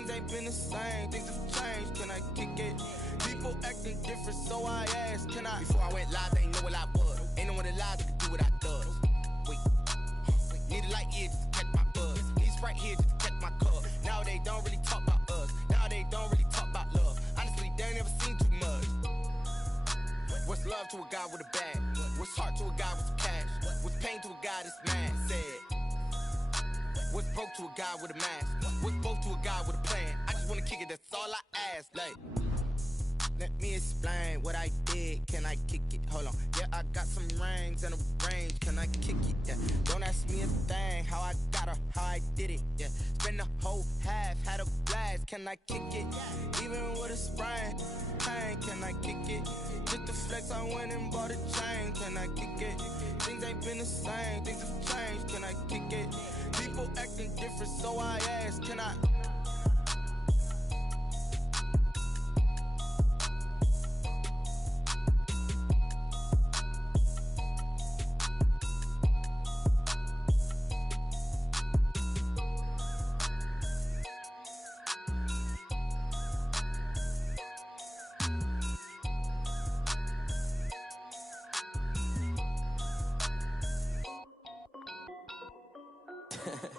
Things ain't been the same, things have changed, can I kick it? People acting different, so I asked, can I? Before I went live, they ain't know what I was. Ain't no one alive that could do what I does. Wait, need a light here just to catch my buzz. Need Sprite here just to catch my cup. Now they don't really talk about us. Now they don't really talk about love. Honestly, they ain't never seen too much. What's love to a guy with a bag? What's heart to a guy with some cash? What's pain to a guy that's mad? Said. What's broke to a guy with a mask? What's both to a guy with a plan? I just wanna kick it, that's all I ask. Like, let me explain what I did. Can I kick it? Hold on. Yeah, I got some rings and a range. Can I kick it? Yeah. Don't ask me a thing. How I got her, how I did it. Yeah. Spend the whole half, had a blast. Can I kick it? Even with a sprain, pain. Can I kick it? Just the flex, I went and bought a chain. Can I kick it? Things ain't been the same. Things have changed. Can I kick it? People acting different, so I asked, can I?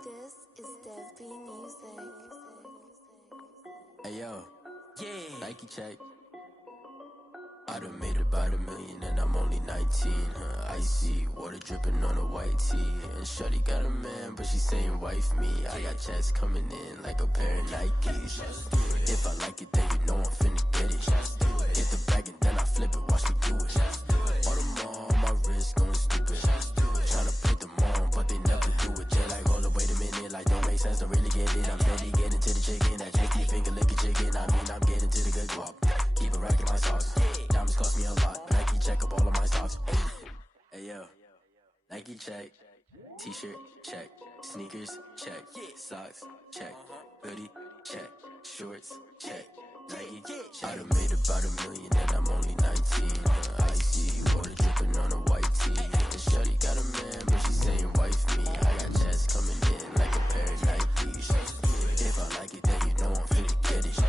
This is Dev B Music. Hey yo, Nike check. I done made about $1 million and I'm only 19. Icy water dripping on a white tee. And shorty got a man, but she saying wife me. I got checks coming in like a pair of Nikes. If I like it, then you know I'm finna get it. Hit the bag and then I flip it, watch me do it. All them on my wrist going stupid. Tryna put them on, but they never do it. Jay like, hold up, wait a minute, like don't make sense, don't really get it. I'm steady getting to the chicken, that chicky finger licking chicken. I mean, I'm getting to the good guap. Keep it racking my socks. Diamonds cost me a lot. Nike check up all of my socks. Hey yo, Nike check. T-shirt check. Sneakers check. Socks check. Hoodie check. Shorts check. Nike. I done made about $1 million and I'm only 19. Icy water dripping on a white tee. And shorty got a man, but she saying wife me. I got checks coming in like a pair of Nikes. If I like it, then you know I'm finna get it.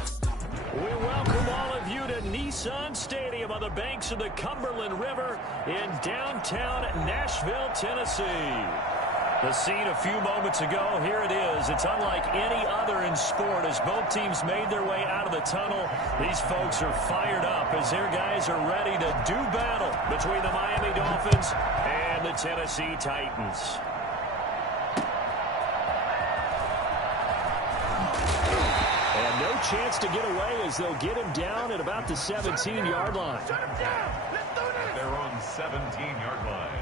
We welcome all of you to Nissan Stadium on the banks of the Cumberland River in downtown Nashville, Tennessee. The scene a few moments ago, here it is. It's unlike any other in sport as both teams made their way out of the tunnel. These folks are fired up as their guys are ready to do battle between the Miami Dolphins and the Tennessee Titans. And no chance to get away as they'll get him down at about the 17-yard line. Shut him down! They're on 17-yard line.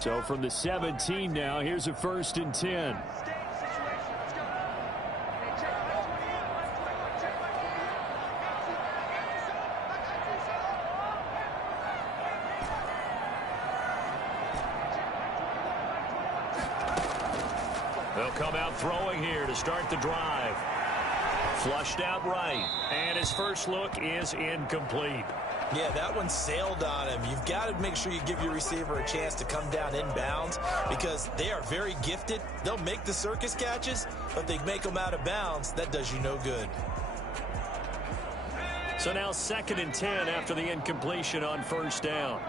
So from the 17 now, here's a 1st and 10. They'll come out throwing here to start the drive. Flushed out right, and his first look is incomplete. Yeah, that one sailed on him. You've got to make sure you give your receiver a chance to come down inbounds because they are very gifted. They'll make the circus catches, but they make them out of bounds. That does you no good. So now 2nd and 10 after the incompletion on 1st down.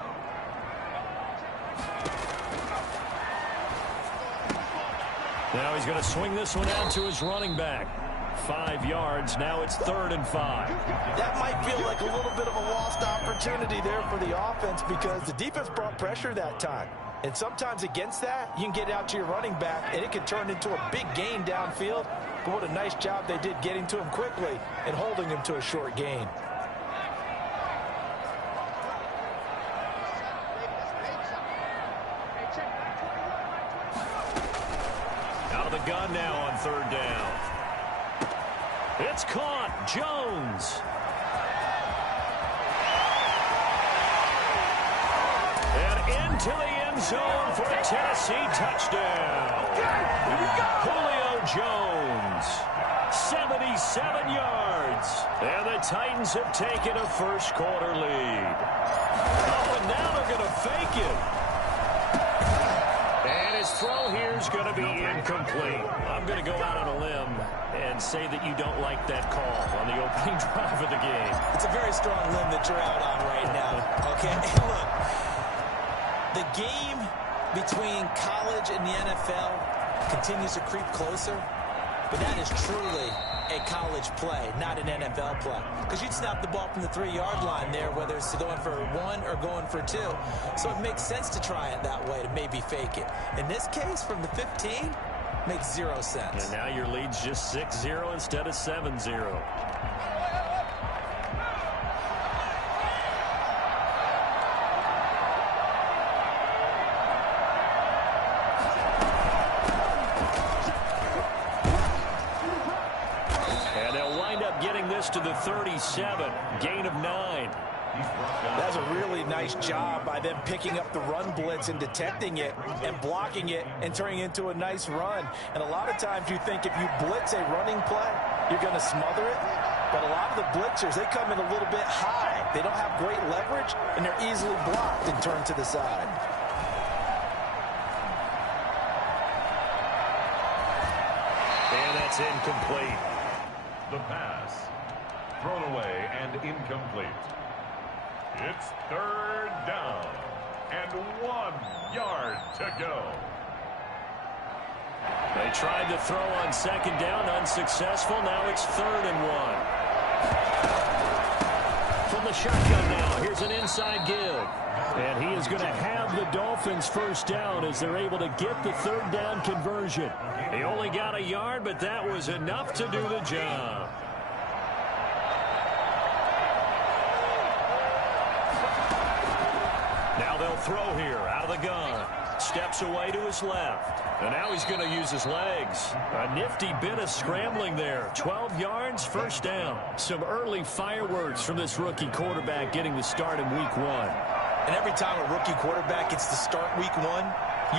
Now he's going to swing this one out to his running back. 5 yards. Now it's 3rd and 5. That might feel like a little bit of a lost opportunity there for the offense because the defense brought pressure that time. And sometimes against that, you can get out to your running back, and it can turn into a big gain downfield. But what a nice job they did getting to him quickly and holding him to a short gain. Out of the gun now on 3rd down. It's caught. Jones. And into the end zone for a Tennessee touchdown. Julio Jones. 77 yards. And the Titans have taken a first quarter lead. Oh, and now they're going to fake it. incomplete. I'm going to go out on a limb and say that you don't like that call on the opening drive of the game. It's a very strong limb that you're out on right now. Okay, and look, the game between college and the NFL continues to creep closer, but that is truly a college play, not an NFL play. Because you'd snap the ball from the 3-yard line there, whether it's going for 1 or going for 2. So it makes sense to try it that way, to maybe fake it. In this case, from the 15, makes 0 sense. And now your lead's just 6-0 instead of 7-0. To the 37, gain of 9. That's a really nice job by them picking up the run blitz and detecting it and blocking it and turning it into a nice run. And a lot of times you think if you blitz a running play, you're going to smother it. But a lot of the blitzers, they come in a little bit high. They don't have great leverage, and they're easily blocked and turned to the side. And that's incomplete. The pass. Thrown away and incomplete. It's 3rd down and 1 yard to go. They tried to throw on 2nd down, unsuccessful. Now it's 3rd and 1. From the shotgun now, here's an inside give. And he is going to have the Dolphins 1st down as they're able to get the 3rd down conversion. He only got a yard, but that was enough to do the job. Now they'll throw here out of the gun. Steps away to his left. And now he's going to use his legs. A nifty bit of scrambling there. 12 yards, 1st down. Some early fireworks from this rookie quarterback getting the start in Week 1. And every time a rookie quarterback gets to start Week 1,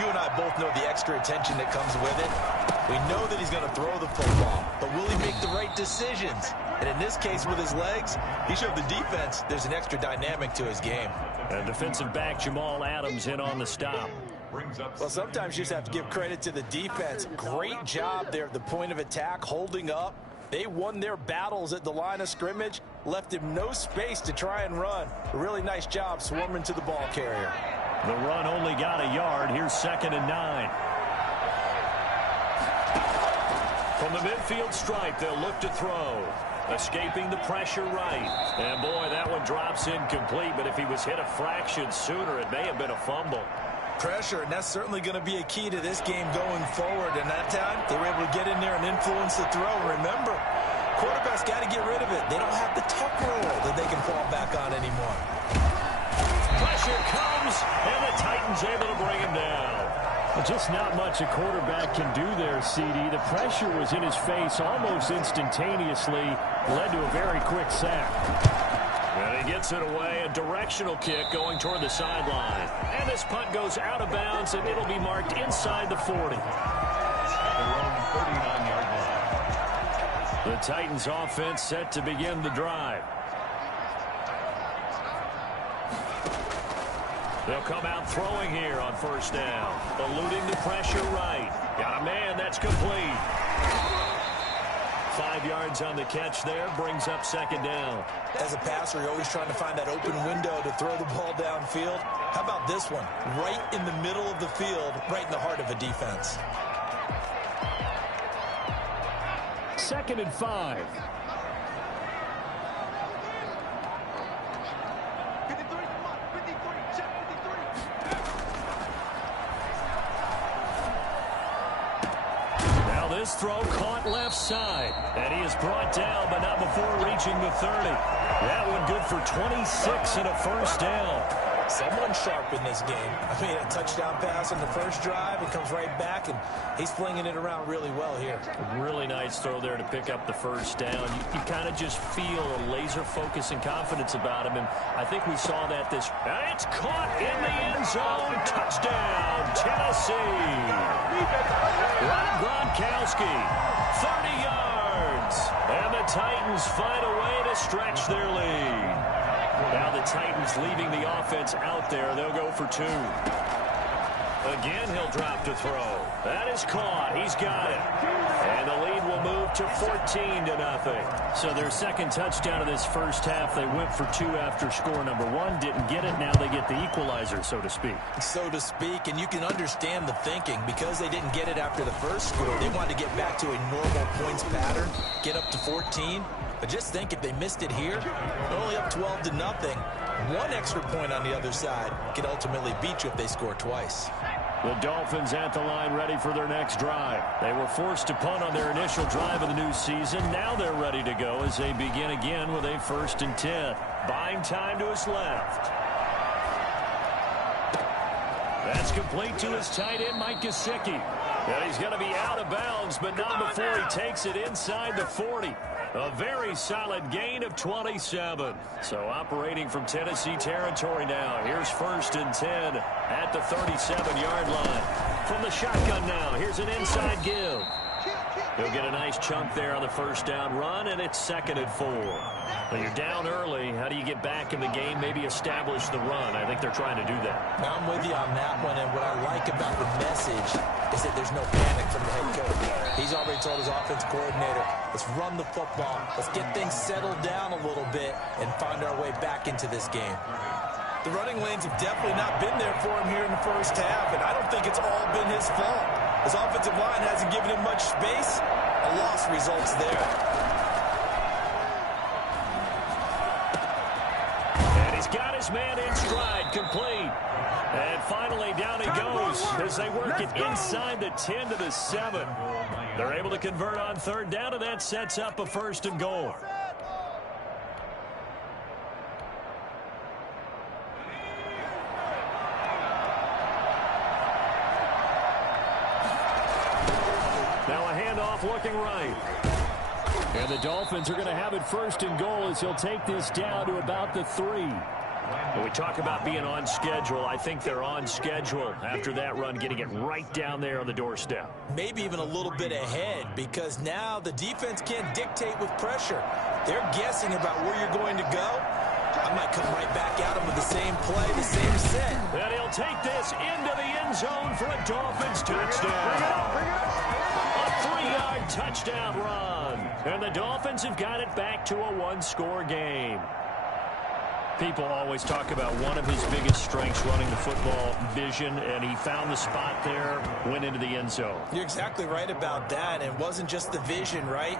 you and I both know the extra attention that comes with it. We know that he's going to throw the football, but will he make the right decisions? And in this case, with his legs, he showed the defense there's an extra dynamic to his game. And defensive back Jamal Adams in on the stop. Well, sometimes you just have to give credit to the defense. Great job there at the point of attack, holding up. They won their battles at the line of scrimmage, left him no space to try and run. A really nice job swarming to the ball carrier. The run only got a yard. Here's 2nd and 9. From the midfield stripe, they'll look to throw. Escaping the pressure right. And boy, that one drops incomplete, but if he was hit a fraction sooner, it may have been a fumble. Pressure, and that's certainly going to be a key to this game going forward. And that time, they were able to get in there and influence the throw. Remember, quarterbacks got to get rid of it. They don't have the tuck rule that they can fall back on anymore. Pressure comes, and the Titans able to bring him down. Just not much a quarterback can do there, CD. The pressure was in his face almost instantaneously, led to a very quick sack. And he gets it away, a directional kick going toward the sideline. And this punt goes out of bounds, and it'll be marked inside the 40. The Titans offense set to begin the drive. They'll come out throwing here on 1st down. Eluding the pressure right. Got a man, that's complete. 5 yards on the catch there, brings up 2nd down. As a passer, you're always trying to find that open window to throw the ball downfield. How about this one? Right in the middle of the field, right in the heart of a defense. 2nd and 5. This throw caught left side, and he is brought down, but not before reaching the 30. That one good for 26 and a 1st down. Someone sharp in this game. I mean, a touchdown pass on the first drive. It comes right back, and he's flinging it around really well here. Really nice throw there to pick up the 1st down. You kind of just feel a laser focus and confidence about him, and I think we saw that this. And it's caught in the end zone. Touchdown, Tennessee. Rob Gronkowski, 30 yards. And the Titans find a way to stretch their lead. Now the Titans leaving the offense out there. They'll go for 2. Again, he'll drop to throw. That is caught. He's got it. And the lead will move to 14-0. So their second touchdown of this first half, they went for 2 after score number 1. Didn't get it. Now they get the equalizer, so to speak. So to speak, and you can understand the thinking. Because they didn't get it after the first score, they wanted to get back to a normal points pattern, get up to 14. But just think, if they missed it here, they're only up 12-0. 1 extra point on the other side could ultimately beat you if they score twice. The Dolphins at the line, ready for their next drive. They were forced to punt on their initial drive of the new season. Now they're ready to go as they begin again with a 1st and 10. Buying time to his left. That's complete to his tight end, Mike Gesicki. And he's going to be out of bounds, but not before he takes it inside the 40. A very solid gain of 27. So operating from Tennessee territory now. Here's 1st and 10 at the 37-yard line. From the shotgun now, here's an inside give. He'll get a nice chunk there on the first down run, and it's 2nd and 4. Well, you're down early. How do you get back in the game, maybe establish the run? I think they're trying to do that. Now, I'm with you on that one, and what I like about the message is that there's no panic from the head coach. He's already told his offense coordinator, let's run the football. Let's get things settled down a little bit and find our way back into this game. The running lanes have definitely not been there for him here in the first half, and I don't think it's all been his fault. His offensive line hasn't given him much space. A loss results there. And he's got his man in stride, complete. And finally down he goes as they work it inside the 10 to the 7. They're able to convert on 3rd down, and that sets up a 1st and goal. Now a handoff looking right. And the Dolphins are going to have it 1st and goal as he'll take this down to about the 3. When we talk about being on schedule, I think they're on schedule after that run, getting it right down there on the doorstep. Maybe even a little bit ahead, because now the defense can't dictate with pressure. They're guessing about where you're going to go. I might come right back at him with the same play, the same set. And he'll take this into the end zone for a Dolphins touchdown. A 3-yard touchdown run. And the Dolphins have got it back to a 1-score game. People always talk about one of his biggest strengths, running the football, vision, and he found the spot there, went into the end zone. You're exactly right about that. And it wasn't just the vision, right?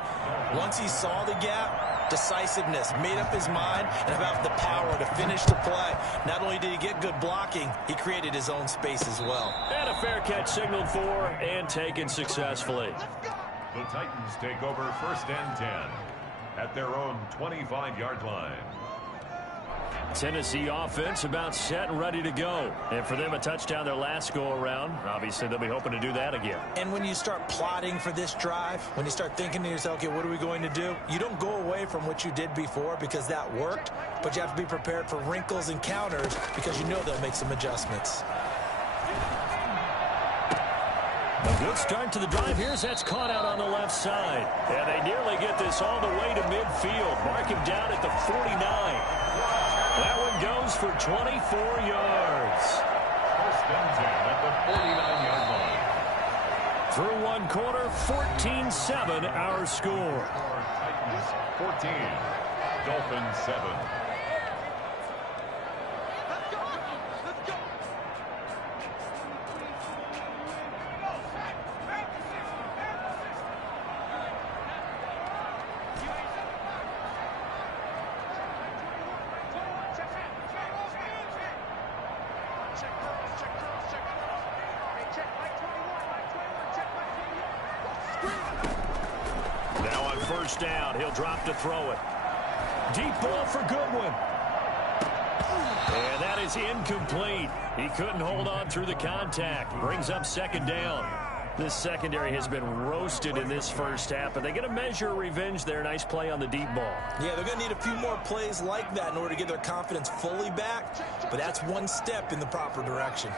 Once he saw the gap, decisiveness, made up his mind, and about the power to finish the play. Not only did he get good blocking, he created his own space as well. And a fair catch signaled for and taken successfully. The Titans take over 1st and 10 at their own 25-yard line. Tennessee offense about set and ready to go. And for them, a touchdown their last go-around. Obviously, they'll be hoping to do that again. And when you start plotting for this drive, when you start thinking to yourself, okay, what are we going to do? You don't go away from what you did before because that worked, but you have to be prepared for wrinkles and counters because you know they'll make some adjustments. A good start to the drive here as that's caught out on the left side. And they nearly get this all the way to midfield. Mark him down at the 49. That one goes for 24 yards. 1st and 10 at the 49-yard line. Through one quarter, 14-7 our score. Titans 14, Dolphins 7. Now on 1st down, he'll drop to throw it. Deep ball for Goodwin. And that is incomplete. He couldn't hold on through the contact. Brings up 2nd down. This secondary has been roasted in this first half, but they're going to measure revenge there. Nice play on the deep ball. Yeah, they're going to need a few more plays like that in order to get their confidence fully back, but that's one step in the proper direction.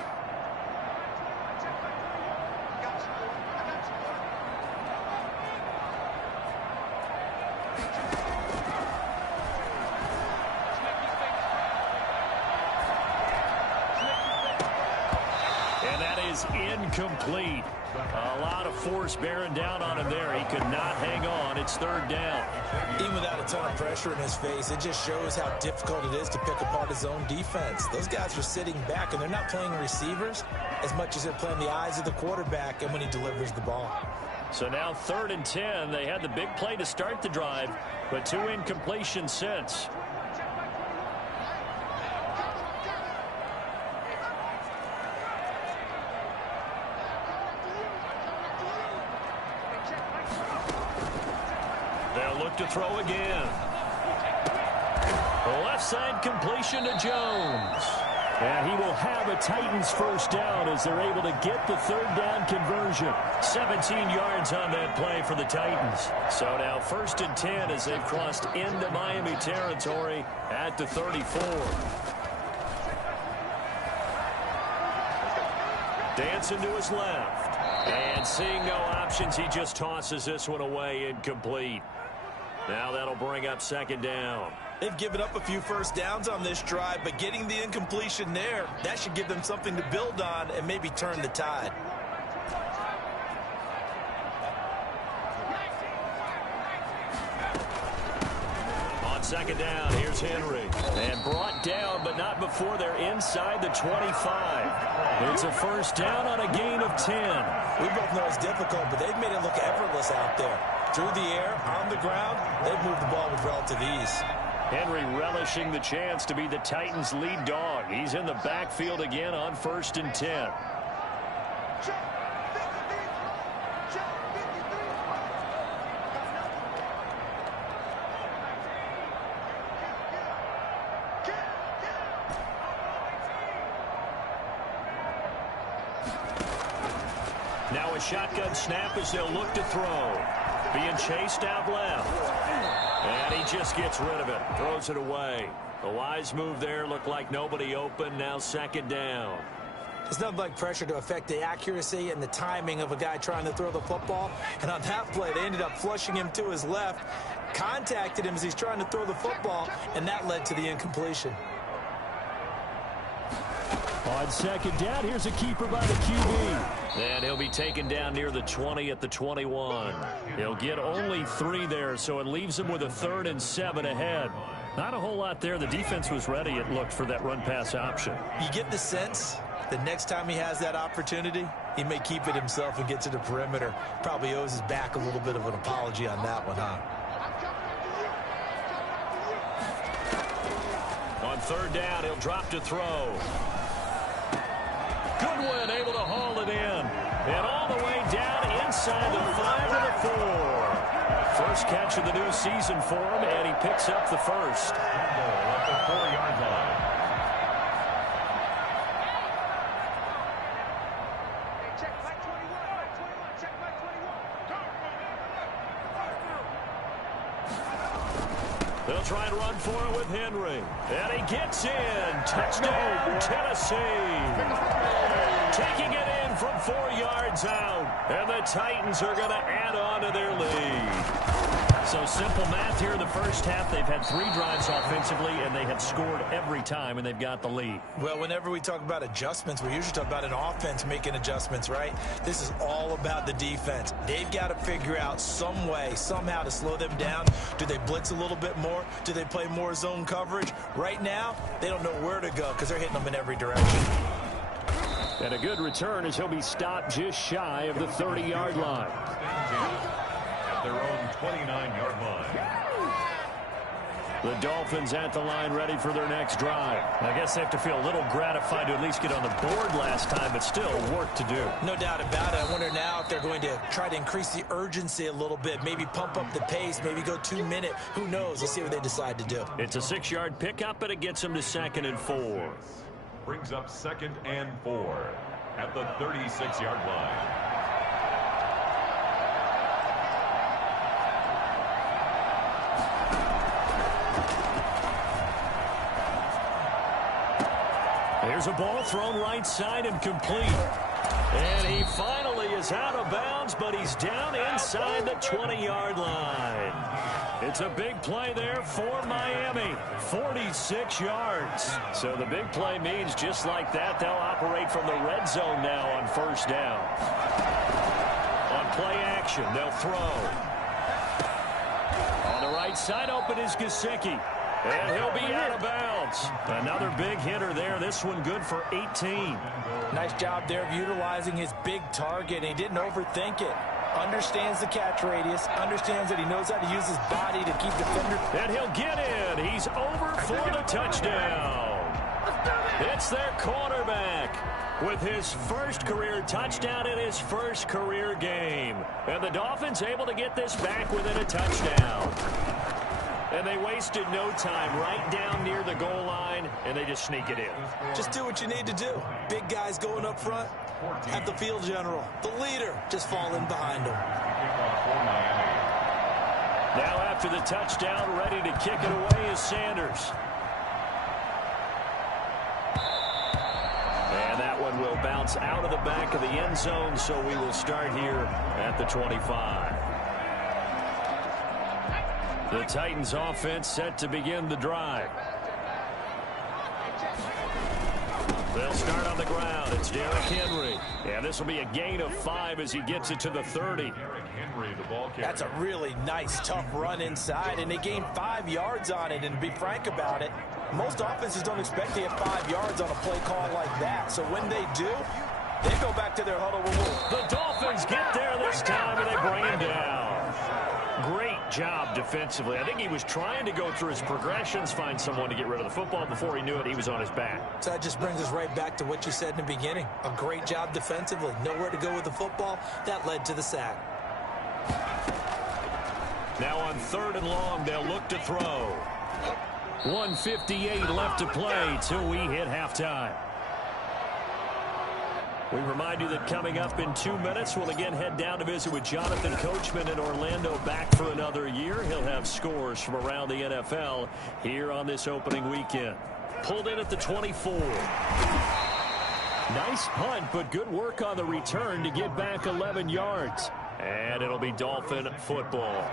is incomplete. A lot of force bearing down on him there. He could not hang on. It's third down. Even without a ton of pressure in his face, it just shows how difficult it is to pick apart his own defense. Those guys are sitting back, and they're not playing receivers as much as they're playing the eyes of the quarterback and when he delivers the ball. So now 3rd and 10. They had the big play to start the drive, but 2 incompletions since. They'll look to throw again. The left side completion to Jones. And he will have a Titans first down as they're able to get the 3rd down conversion. 17 yards on that play for the Titans. So now 1st and 10 as they've crossed into Miami territory at the 34. Dancing to his left. And seeing no options, he just tosses this one away, incomplete. Now that'll bring up 2nd down. They've given up a few first downs on this drive, but getting the incompletion there, that should give them something to build on and maybe turn the tide. On 2nd down, here's Henry. And brought down, but not before they're inside the 25. It's a first down on a gain of 10. We both know it's difficult, but they've made it look effortless out there. Through the air, on the ground, they've moved the ball with relative ease. Henry relishing the chance to be the Titans' lead dog. He's in the backfield again on 1st and 10. Now a shotgun snap as they'll look to throw. Being chased out left. And he just gets rid of it. Throws it away. A wise move there. Looked like nobody open. Now 2nd down. It's nothing like pressure to affect the accuracy and the timing of a guy trying to throw the football. And on that play, they ended up flushing him to his left. Contacted him as he's trying to throw the football. And that led to the incompletion. On 2nd down, here's a keeper by the QB. And he'll be taken down near the 20 at the 21. He'll get only 3 there, so it leaves him with a 3rd and 7 ahead. Not a whole lot there. The defense was ready, it looked, for that run-pass option. You get the sense that next time he has that opportunity, he may keep it himself and get to the perimeter. Probably owes his back a little bit of an apology on that one, huh? On 3rd down, he'll drop to throw. Goodwin able to haul it in. And all the way down inside the 5 to the 4. First catch of the new season for him, and he picks up the first. At the 4-yard line. They'll try and run for it with Henry. And he gets in. Touchdown, Tennessee. Taking it in from 4 yards out. And the Titans are going to add on to their lead. So simple math here in the first half. They've had 3 drives offensively, and they have scored every time, and they've got the lead. Well, whenever we talk about adjustments, we usually talk about an offense making adjustments, right? This is all about the defense. They've got to figure out some way, somehow to slow them down. Do they blitz a little bit more? Do they play more zone coverage? Right now, they don't know where to go because they're hitting them in every direction. And a good return as he'll be stopped just shy of the 30-yard line. At their own 29-yard line. The Dolphins at the line ready for their next drive. I guess they have to feel a little gratified to at least get on the board last time, but still work to do. No doubt about it. I wonder now if they're going to try to increase the urgency a little bit, maybe pump up the pace, maybe go 2-minute. Who knows? Let's see what they decide to do. It's a 6-yard pickup, but it gets them to 2nd and 4. Brings up 2nd and 4 at the 36-yard line. Here's a ball thrown right side and complete. And he finally is out of bounds, but he's down inside the 20-yard line. It's a big play there for Miami, 46 yards. So the big play means just like that, they'll operate from the red zone now on first down. On play action, they'll throw. On the right side, open is Gesicki. And he'll be out of bounds. Another big hitter there. This one good for 18. Nice job there of utilizing his big target. He didn't overthink it. Understands the catch radius. Understands that he knows how to use his body to keep defenders. And he'll get in. He's over for the touchdown. It's their quarterback with his first career touchdown in his first career game. And the Dolphins able to get this back within a touchdown. And they wasted no time right down near the goal line, and they just sneak it in. Just do what you need to do. Big guys going up front, have the field general, the leader, just fall in behind them. Now after the touchdown, ready to kick it away is Sanders. And that one will bounce out of the back of the end zone, so we will start here at the 25. The Titans offense set to begin the drive. They'll start on the ground. It's Derrick Henry. Yeah, this will be a gain of 5 as he gets it to the 30. That's a really nice, tough run inside, and they gained 5 yards on it. And to be frank about it, most offenses don't expect to get 5 yards on a play call like that. So when they do, they go back to their huddle. The Dolphins get there this time, and they bring him down. Great job defensively. I think he was trying to go through his progressions, find someone to get rid of the football. Before he knew it, he was on his back. So that just brings us right back to what you said in the beginning. A great job defensively. Nowhere to go with the football. That led to the sack. Now on 3rd and long, they'll look to throw. 1:58 left to play till we hit halftime. We remind you that coming up in 2 minutes, we'll again head down to visit with Jonathan Coachman in Orlando, back for another year. He'll have scores from around the NFL here on this opening weekend. Pulled in at the 24. Nice punt, but good work on the return to get back 11 yards. And it'll be Dolphin football.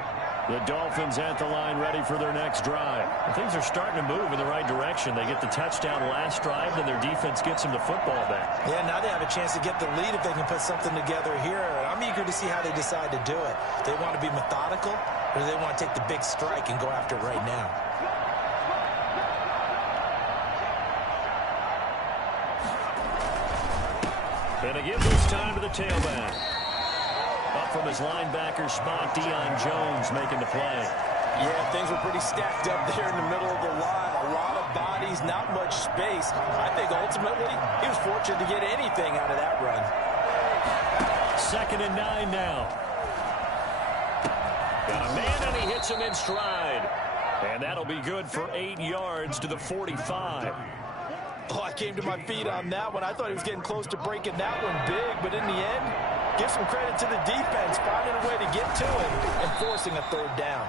The Dolphins at the line ready for their next drive. Things are starting to move in the right direction. They get the touchdown last drive, and their defense gets them the football back. Yeah, now they have a chance to get the lead if they can put something together here. I'm eager to see how they decide to do it. Do they want to be methodical, or do they want to take the big strike and go after it right now? And they give this time to the tailback. Up from his linebacker spot, Deion Jones making the play. Yeah, things were pretty stacked up there in the middle of the line. A lot of bodies, not much space. I think ultimately he was fortunate to get anything out of that run. 2nd and 9 now. Got a man, and he hits him in stride. And that'll be good for 8 yards to the 45. Oh, I came to my feet on that one. I thought he was getting close to breaking that one big, but in the end, give some credit to the defense, finding a way to get to it and forcing a 3rd down.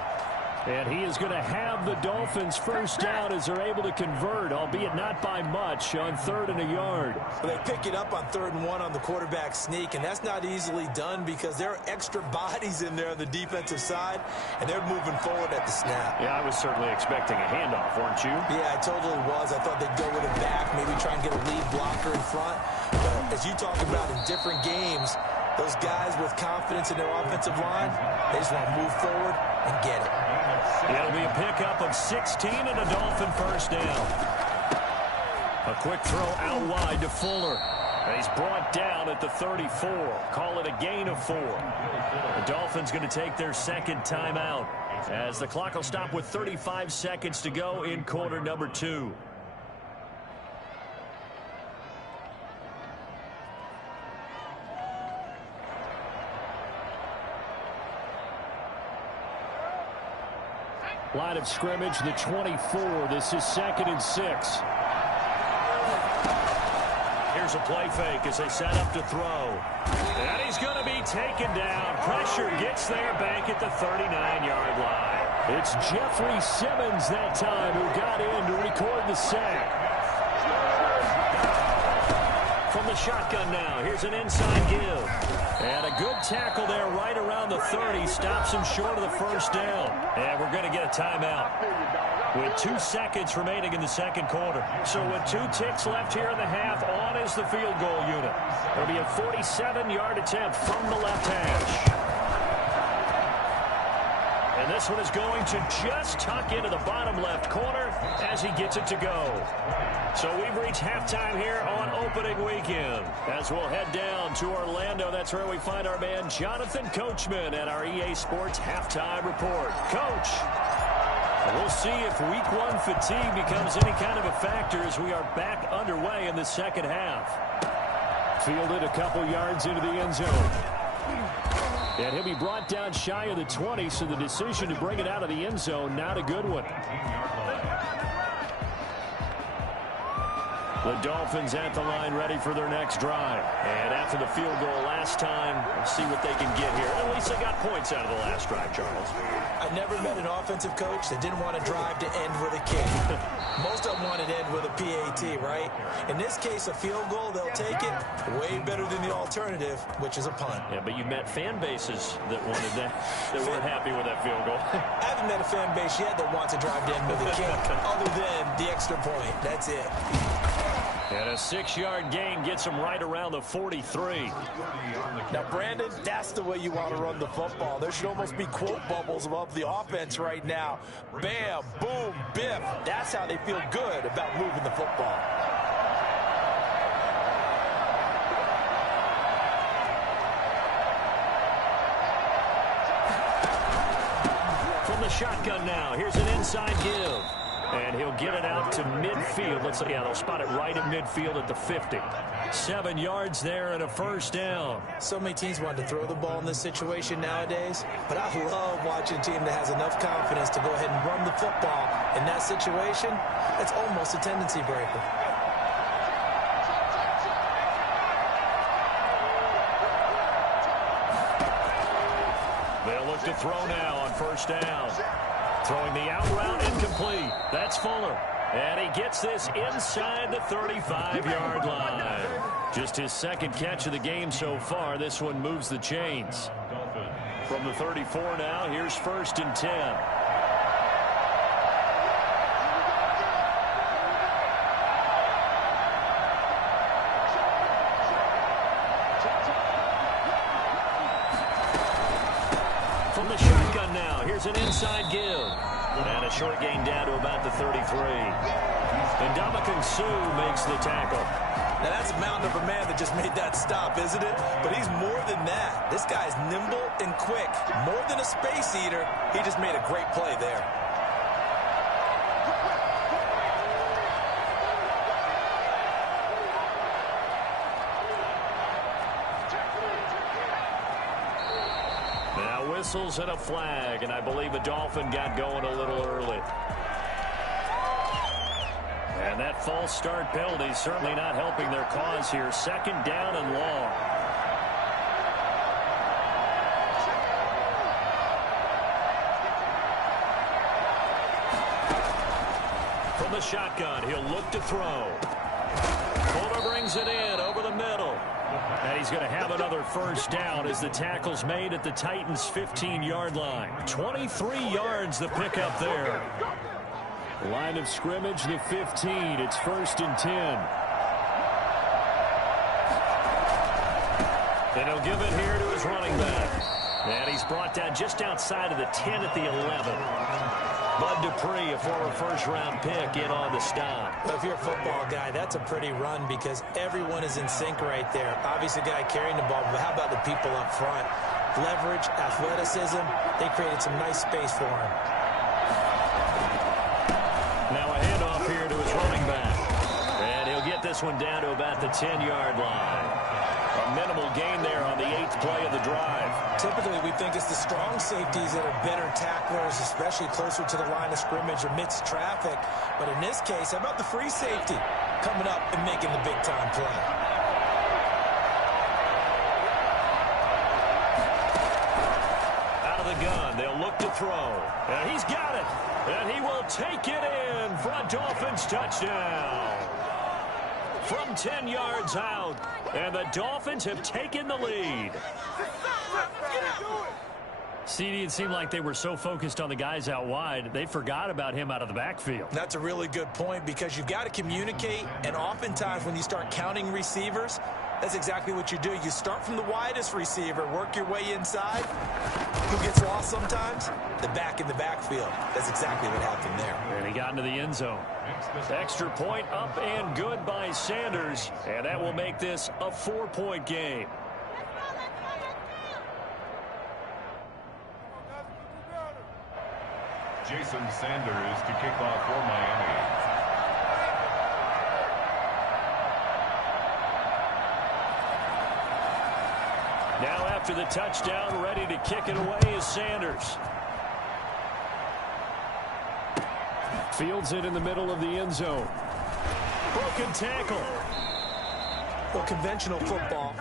And he is going to have the Dolphins first down as they're able to convert, albeit not by much, on 3rd and a yard. They pick it up on 3rd and 1 on the quarterback sneak, and that's not easily done because there are extra bodies in there on the defensive side, and they're moving forward at the snap. Yeah, I was certainly expecting a handoff, weren't you? Yeah, I totally was. I thought they'd go with it back, maybe try and get a lead blocker in front. But as you talk about in different games, those guys with confidence in their offensive line, they just want to move forward and get it. It'll be a pickup of 16 and a Dolphin first down. A quick throw out wide to Fuller. And he's brought down at the 34. Call it a gain of 4. The Dolphins going to take their 2nd timeout as the clock will stop with 35 seconds to go in quarter number 2. Line of scrimmage, the 24. This is 2nd and 6. Here's a play fake as they set up to throw. And he's going to be taken down. Pressure gets there back at the 39-yard line. It's Jeffrey Simmons that time who got in to record the sack. shotgun now. Here's an inside give. And a good tackle there right around the 30. Stops him short of the first down. And we're going to get a timeout with 2 seconds remaining in the second quarter. So with 2 ticks left here in the half, on is the field goal unit. It'll be a 47-yard attempt from the left hash. And this one is going to just tuck into the bottom left corner as he gets it to go. So we've reached halftime here on opening weekend. As we'll head down to Orlando, that's where we find our man Jonathan Coachman at our EA Sports Halftime Report. Coach, we'll see if Week 1 fatigue becomes any kind of a factor as we are back underway in the second half. Fielded a couple yards into the end zone. And he'll be brought down shy of the 20, so the decision to bring it out of the end zone, not a good one. The Dolphins at the line ready for their next drive. And after the field goal last time, we'll see what they can get here. At least they got points out of the last drive, Charles. I never met an offensive coach that didn't want to drive to end with a kick. Most of them wanted to end with a PAT, right? In this case, a field goal, they'll take it. Way better than the alternative, which is a punt. Yeah, but you met fan bases that wanted that, that weren't happy with that field goal. I haven't met a fan base yet that wants to drive to end with a kick, other than the extra point. That's it. And a 6-yard gain gets him right around the 43. Now, Brandon, that's the way you want to run the football. There should almost be quote bubbles above the offense right now. Bam, boom, biff. That's how they feel good about moving the football. From the shotgun now, here's an inside give. And he'll get it out to midfield. Let's see, yeah, they'll spot it right at midfield at the 50. 7 yards there and a first down. So many teams want to throw the ball in this situation nowadays, but I love watching a team that has enough confidence to go ahead and run the football. In that situation, that's almost a tendency breaker. They'll look to throw now on first down. Throwing the out route incomplete. That's Fuller. And he gets this inside the 35-yard line. Just his second catch of the game so far. This one moves the chains. From the 34 now, here's 1st and 10. From the shotgun now, here's an inside give. And a short gain down to about the 33. And Ndamukong Suh makes the tackle. Now, that's a mountain of a man that just made that stop, isn't it? But he's more than that. This guy's nimble and quick. More than a space eater, he just made a great play there. Whistles and a flag, and I believe a Dolphin got going a little early. And that false start penalty certainly not helping their cause here. 2nd down and long. From the shotgun, he'll look to throw. Fuller brings it in over the middle. And he's going to have another first down as the tackle's made at the Titans' 15-yard line. 23 yards the pickup there. Line of scrimmage, the 15. It's 1st and 10. And he'll give it here to his running back. And he's brought down just outside of the 10 at the 11. Bud Dupree, a former first-round pick, in on the stop. Well, if you're a football guy, that's a pretty run because everyone is in sync right there. Obviously, the guy carrying the ball, but how about the people up front? Leverage, athleticism, they created some nice space for him. Now a handoff here to his running back. And he'll get this one down to about the 10-yard line. A minimal gain there on the 8th play of the drive. Typically, we think it's the strong safeties that are better tacklers, especially closer to the line of scrimmage amidst traffic. But in this case, how about the free safety coming up and making the big-time play? Out of the gun, they'll look to throw. And he's got it. And he will take it in for a Dolphins touchdown. from 10 yards out. And the Dolphins have taken the lead. CD, it seemed like they were so focused on the guys out wide, they forgot about him out of the backfield. That's a really good point because you've got to communicate, and oftentimes when you start counting receivers, that's exactly what you do. You start from the widest receiver, work your way inside. Who gets lost sometimes? The back in the backfield. That's exactly what happened there. And he got into the end zone. Extra point up and good by Sanders, and that will make this a 4-point game. Jason Sanders to kick off for Miami. Now after the touchdown, ready to kick it away is Sanders. Fields it in the middle of the end zone. Broken tackle. Well, conventional football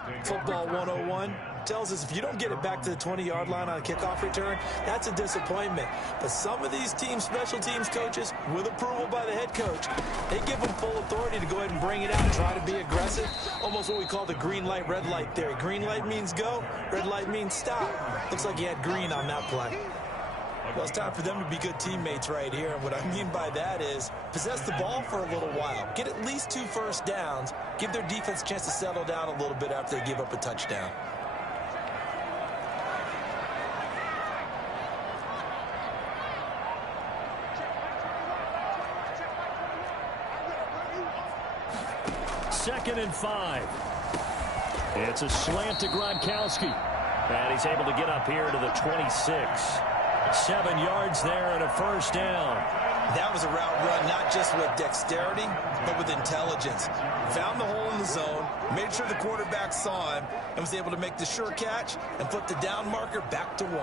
101, tells us if you don't get it back to the 20-yard line on a kickoff return, that's a disappointment. But some of these special teams coaches, with approval by the head coach, they give them full authority to go ahead and bring it out and try to be aggressive. Almost what we call the green light, red light theory. Green light means go, red light means stop. Looks like he had green on that play. Well, it's time for them to be good teammates right here. And what I mean by that is possess the ball for a little while. Get at least 2 first downs. Give their defense a chance to settle down a little bit after they give up a touchdown. Second and 5. It's a slant to Gronkowski. And he's able to get up here to the 26. 7 yards there and a first down. That was a route run, not just with dexterity, but with intelligence. Found the hole in the zone, made sure the quarterback saw him, and was able to make the sure catch and flip the down marker back to 1.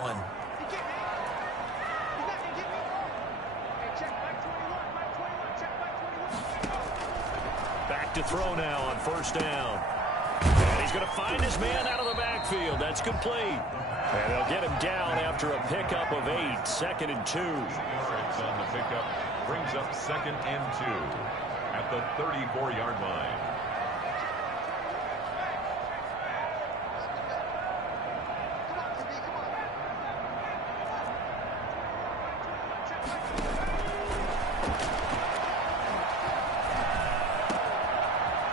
Back to throw now on first down. And he's going to find his man out of the backfield. That's complete. And they'll get him down after a pickup of 8. Second and 2. On the pickup brings up second and 2 at the 34-yard line.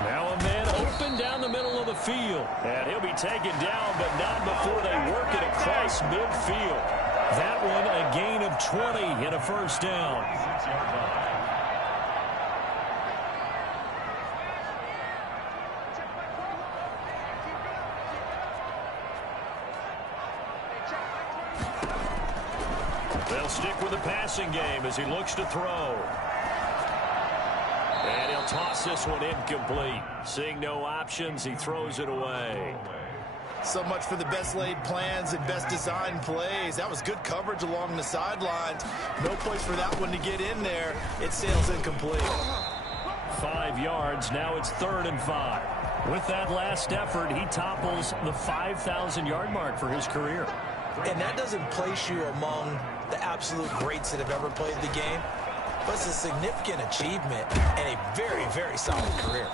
Now a man open down the middle of the field. And he'll be taken down, but not before they work it across midfield. That one a gain of 20 and a first down. 6-yard line. They'll stick with the passing game as he looks to throw. And he'll toss this one incomplete. Seeing no options, he throws it away. So much for the best laid plans and best designed plays. That was good coverage along the sidelines. No place for that one to get in there. It sails incomplete. 5 yards. Now it's 3rd and 5. With that last effort, he topples the 5,000-yard mark for his career. And that doesn't place you among the absolute greats that have ever played the game. But it's a significant achievement and a very, very solid career.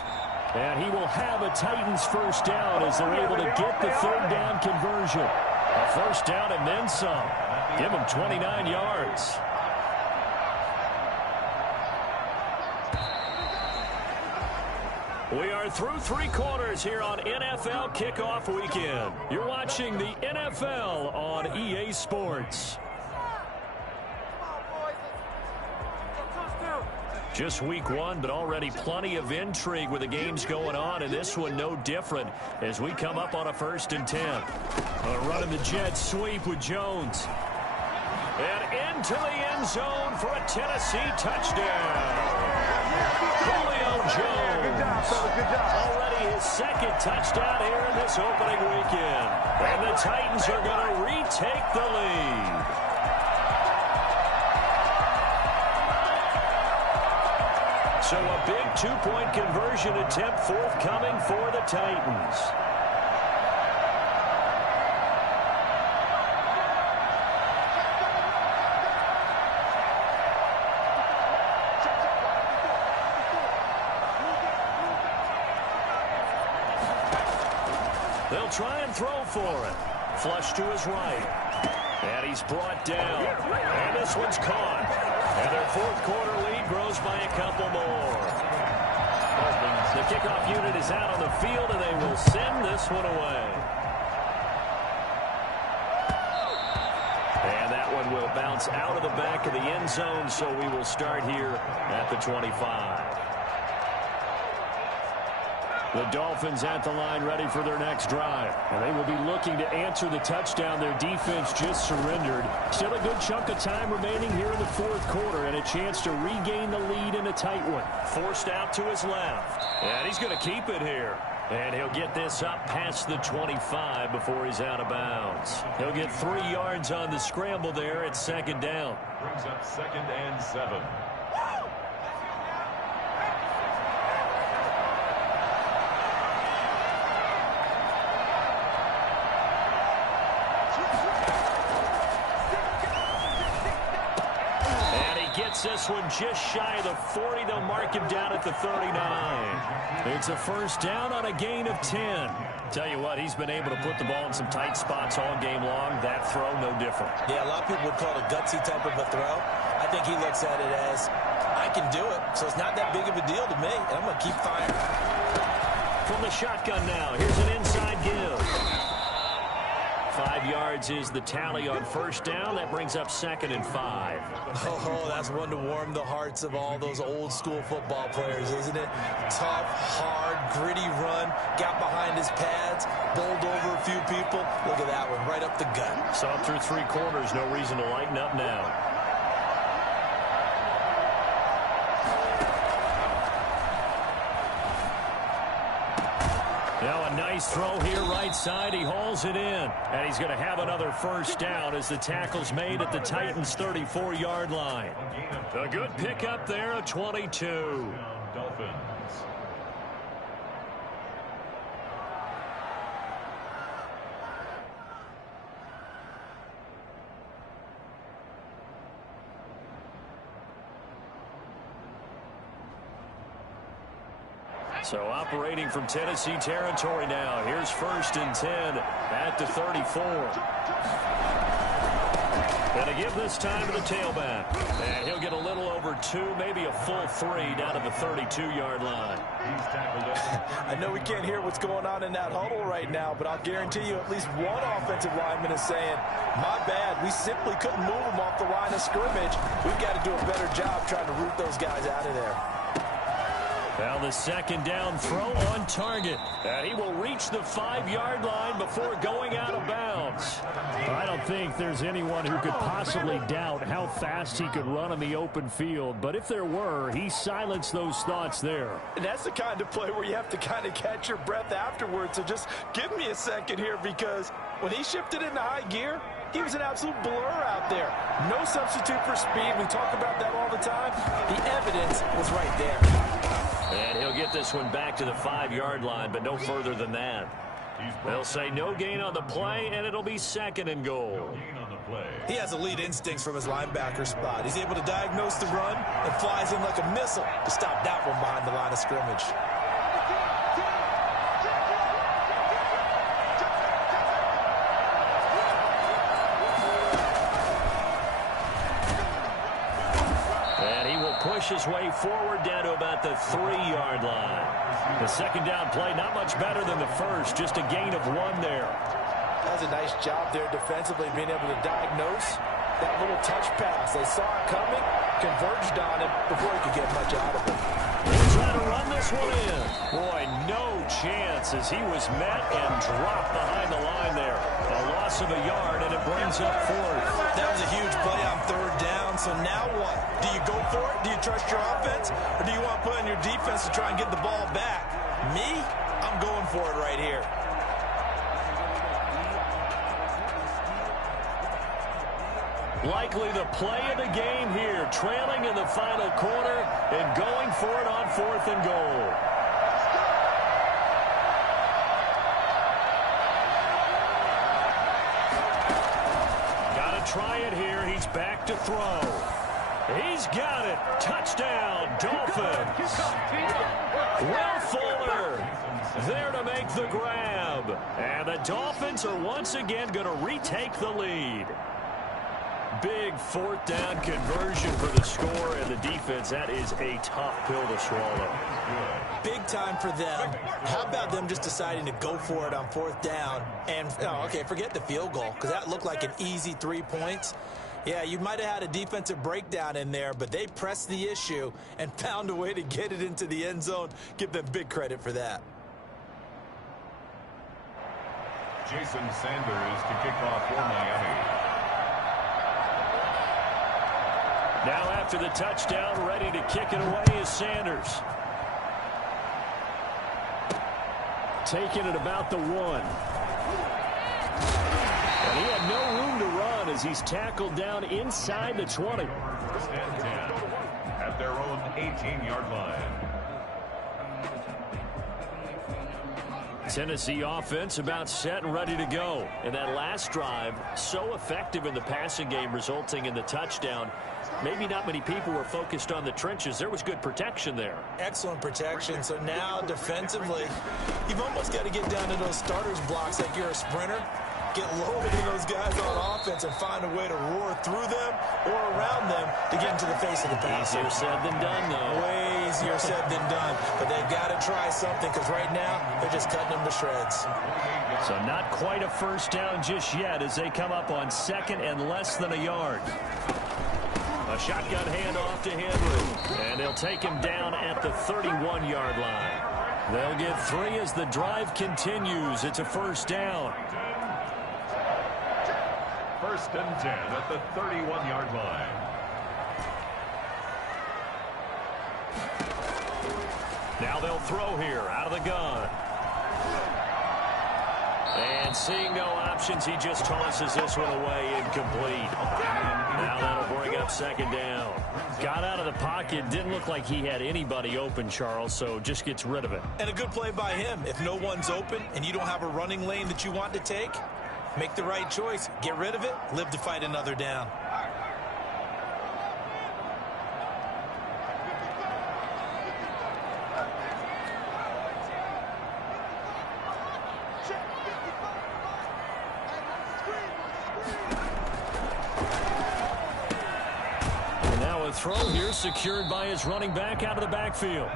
And he will have a Titans first down as they're able to get the 3rd down conversion. A first down and then some. Give him 29 yards. We are through 3 quarters here on NFL Kickoff Weekend. You're watching the NFL on EA Sports. Just week 1, but already plenty of intrigue with the games going on, and this one no different as we come up on a 1st and 10. Running the jet sweep with Jones. And into the end zone for a Tennessee touchdown. Julio Jones. Already his 2nd touchdown here in this opening weekend. And the Titans are going to retake the lead. So a big 2-point conversion attempt forthcoming for the Titans. They'll try and throw for it. Flush to his right. And he's brought down. And this one's caught. And their fourth quarter lead grows by a couple more. The kickoff unit is out on the field, and they will send this one away. And that one will bounce out of the back of the end zone, so we will start here at the 25. The Dolphins at the line ready for their next drive. And they will be looking to answer the touchdown their defense just surrendered. Still a good chunk of time remaining here in the fourth quarter and a chance to regain the lead in a tight one. Forced out to his left. And he's going to keep it here. And he'll get this up past the 25 before he's out of bounds. He'll get 3 yards on the scramble there at second down. Brings up 2nd and 7. This one just shy of the 40. They'll mark him down at the 39. It's a first down on a gain of 10. Tell you what, he's been able to put the ball in some tight spots all game long. That throw, no different. Yeah, a lot of people would call it a gutsy type of a throw. I think he looks at it as, I can do it, so it's not that big of a deal to me, and I'm going to keep firing. From the shotgun now, here's an inside give. 5 yards is the tally on first down. That brings up 2nd and 5. Oh, that's one to warm the hearts of all those old school football players, isn't it? Tough, hard, gritty run. Got behind his pads, bowled over a few people. Look at that one, right up the gut. Saw it through 3 quarters. No reason to lighten up now. Now a nice throw here right side. He hauls it in. And he's going to have another first down as the tackle's made at the Titans' 34-yard line. A good pickup there, a 22. Dolphins. So operating from Tennessee territory now. Here's 1st and 10 at the 34. Going to give this time to the tailback. And he'll get a little over 2, maybe a full 3 down to the 32-yard line. I know we can't hear what's going on in that huddle right now, but I'll guarantee you at least one offensive lineman is saying, my bad, we simply couldn't move them off the line of scrimmage. We've got to do a better job trying to root those guys out of there. Now the 2nd down throw on target. And he will reach the 5-yard line before going out of bounds. I don't think there's anyone who could possibly doubt how fast he could run on the open field. But if there were, he silenced those thoughts there. And that's the kind of play where you have to kind of catch your breath afterwards. So just give me a second here, because when he shifted into high gear, he was an absolute blur out there. No substitute for speed. We talk about that all the time. The evidence was right there. And he'll get this one back to the 5-yard line, but no further than that. They'll say no gain on the play, and it'll be 2nd and goal. He has elite instincts from his linebacker spot. He's able to diagnose the run and flies in like a missile to stop that one behind the line of scrimmage. Push his way forward down to about the 3-yard line. The 2nd down play, not much better than the first, just a gain of 1 there. That was a nice job there defensively, being able to diagnose that little touch pass. They saw it coming, converged on it before he could get much out of it. He'll try to run this one in. Boy, no chance as he was met and dropped behind the line there. A loss of a yard, and it brings up 4th. That was a huge play on 3rd down, so now what? Do you go for it? Do you trust your offense? Or do you want to put in your defense to try and get the ball back? Me? I'm going for it right here. Likely the play of the game here, trailing in the final quarter and going for it on 4th and goal. Got to try it here. He's back to throw. He's got it. Touchdown, Dolphins. Will Fuller there to make the grab. Chubb. And the Dolphins are once again going to retake the lead. Big fourth down conversion for the score, and the defense, that is a tough pill to swallow. Big time for them. How about them just deciding to go for it on fourth down? And, okay, forget the field goal, because that looked like an easy 3 points. Yeah, you might have had a defensive breakdown in there, but they pressed the issue and found a way to get it into the end zone. Give them big credit for that. Jason Sanders to kick off for Miami. Now after the touchdown, ready to kick it away is Sanders. Taking it about the 1. And he had no room to run as he's tackled down inside the 20. First and 10 at their own 18-yard line. Tennessee offense about set and ready to go. And that last drive, so effective in the passing game, resulting in the touchdown. Maybe not many people were focused on the trenches. There was good protection there. Excellent protection. So now defensively, you've almost got to get down to those starters blocks like you're a sprinter. Get loaded in those guys on offense and find a way to roar through them or around them to get into the face of the passer. Easier said than done, though. Way easier said than done. But they've got to try something because right now they're just cutting them to shreds. So not quite a first down just yet as they come up on second and less than a yard. A shotgun handoff to Henry. And they'll take him down at the 31-yard line. They'll get 3 as the drive continues. It's a first down. First and 10 at the 31-yard line. Now they'll throw here out of the gun. And seeing no options, he just tosses this one away, incomplete. Now that'll bring up second down. Got out of the pocket, didn't look like he had anybody open, Charles, so just gets rid of it. And a good play by him. If no one's open and you don't have a running lane that you want to take, make the right choice. Get rid of it. Live to fight another down. And now a throw here secured by his running back out of the backfield.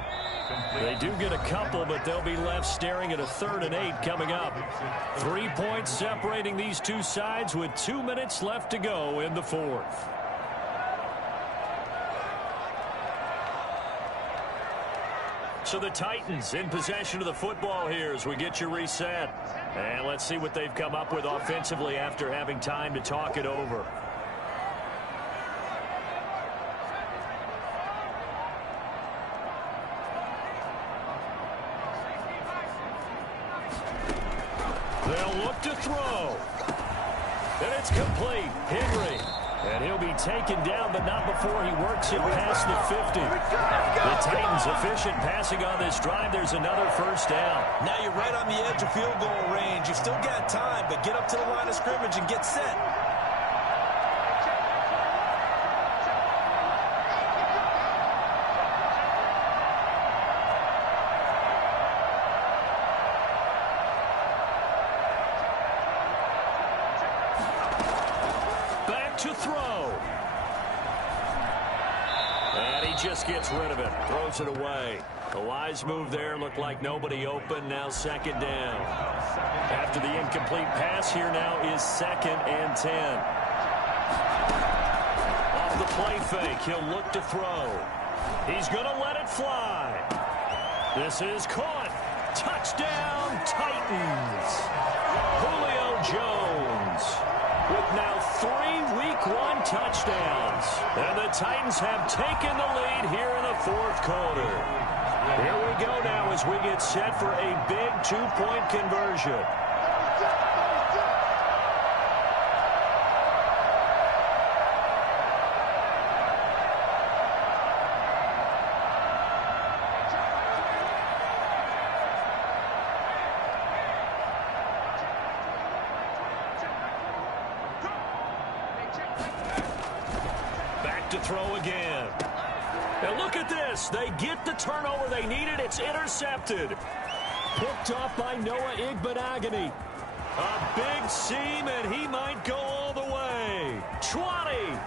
They do get a couple, but they'll be left staring at a 3rd and 8 coming up. 3 points separating these two sides with 2 minutes left to go in the 4th. So the Titans in possession of the football here as we get you reset. And let's see what they've come up with offensively after having time to talk it over. They'll look to throw. And it's complete. Henry. And he'll be taken down, but not before he works it past the 50. The Titans efficient passing on this drive. There's another first down. Now you're right on the edge of field goal range. You've still got time, but get up to the line of scrimmage and get set. To throw. And he just gets rid of it. Throws it away. A wise move there. Looked like nobody open. Now second down. After the incomplete pass, here now is 2nd and 10. Off the play fake, he'll look to throw. He's going to let it fly. This is caught. Touchdown, Titans. Julio Jones with now 3 Week 1 touchdowns. And the Titans have taken the lead here in the 4th quarter. Here we go now as we get set for a big 2-point conversion. To throw again. And look at this. They get the turnover they needed. It's intercepted. picked off by Noah Igbenogany. A big seam, and he might go all the way. 20.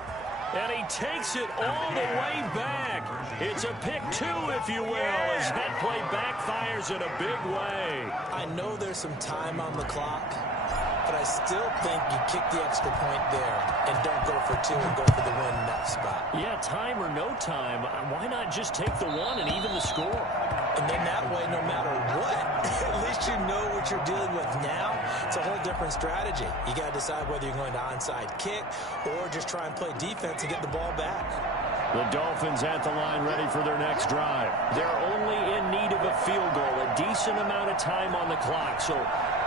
And he takes it all the way back. It's a pick two, if you will, as that play backfires in a big way. I know there's some time on the clock, but I still think you kick the extra point there and don't go for two and go for the win in that spot. Yeah, time or no time, why not just take the one and even the score? And then that way, no matter what, at least you know what you're dealing with now. It's a whole different strategy. You got to decide whether you're going to onside kick or just try and play defense and get the ball back. The Dolphins at the line ready for their next drive. They're only in need of a field goal, a decent amount of time on the clock. So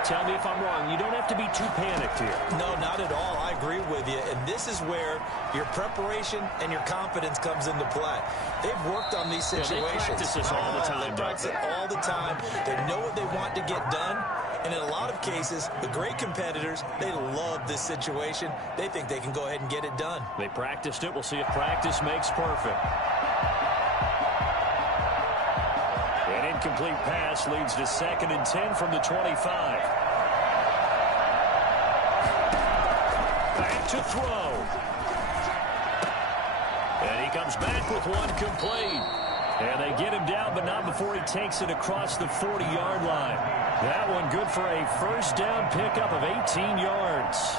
tell me if I'm wrong. You don't have to be too panicked here. No, not at all. I agree with you. And this is where your preparation and your confidence comes into play. They've worked on these situations. They practice this all the time. They practice it all the time. They know what they want to get done. And in a lot of cases, the great competitors, they love this situation. They think they can go ahead and get it done. They practiced it. We'll see if practice makes perfect. An incomplete pass leads to 2nd and 10 from the 25. Back to throw. And he comes back with one complete. And they get him down, but not before he takes it across the 40-yard line. That one good for a first down pickup of 18 yards.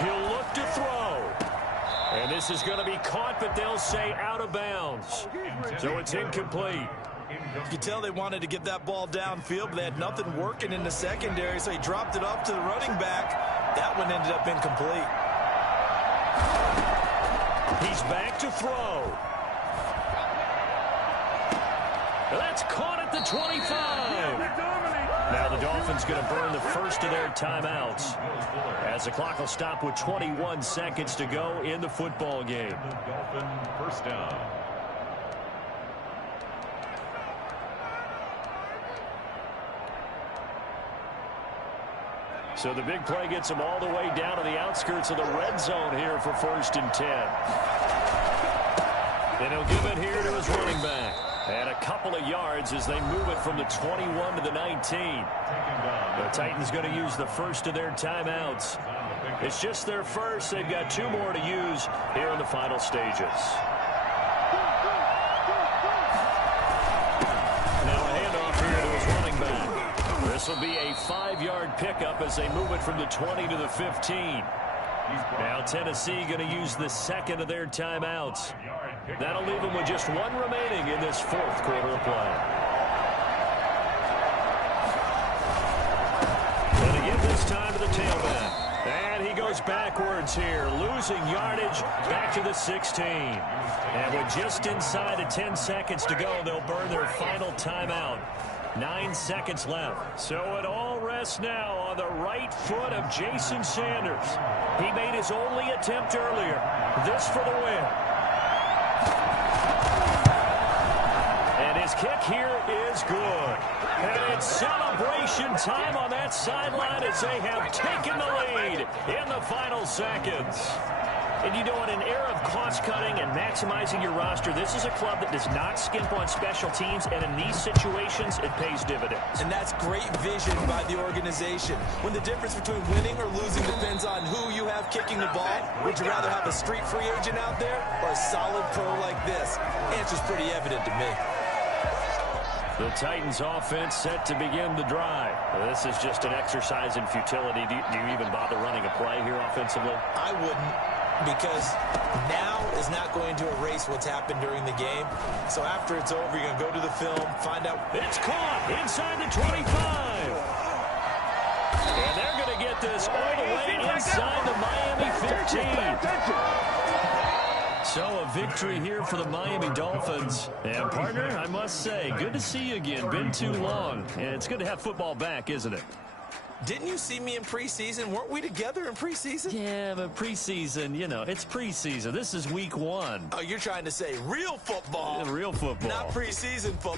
He'll look to throw. And this is going to be caught, but they'll say out of bounds. So it's incomplete. You could tell they wanted to get that ball downfield, but they had nothing working in the secondary, so he dropped it off to the running back. That one ended up incomplete. He's back to throw. That's caught at the 25. Now the Dolphins going to burn the first of their timeouts as the clock will stop with 21 seconds to go in the football game. Dolphin first down. So the big play gets them all the way down to the outskirts of the red zone here for 1st and 10. And he'll give it here to his running back. And a couple of yards as they move it from the 21 to the 19. The Titans going to use the first of their timeouts. It's just their first. They've got 2 more to use here in the final stages. Now a handoff here to his running back. This will be a 5-yard pickup as they move it from the 20 to the 15. Now Tennessee going to use the 2nd of their timeouts. That'll leave them with just 1 remaining in this 4th quarter of play. And again this time to the tailback. And he goes backwards here, losing yardage back to the 16. And with just inside of 10 seconds to go, they'll burn their final timeout. 9 seconds left. So it all rests now on the right foot of Jason Sanders. He made his only attempt earlier. This for the win. And his kick here is good. And it's celebration time on that sideline as they have taken the lead in the final seconds. And you know, in an era of cost-cutting and maximizing your roster, this is a club that does not skimp on special teams, and in these situations, it pays dividends. And that's great vision by the organization. When the difference between winning or losing depends on who you have kicking the ball, would you rather have a street free agent out there or a solid pro like this? Answer's pretty evident to me. The Titans offense set to begin the drive. This is just an exercise in futility. Do you even bother running a play here offensively? I wouldn't, because now is not going to erase what's happened during the game. So after it's over, you're going to go to the film, find out. It's caught inside the 25. And they're going to get this all the way inside the Miami 15. So a victory here for the Miami Dolphins. And partner, I must say, good to see you again. Been too long. And it's good to have football back, isn't it? Didn't you see me in preseason? Weren't we together in preseason? Yeah, but preseason, you know, it's preseason. This is week 1. Oh, you're trying to say real football. Real football. Not preseason football.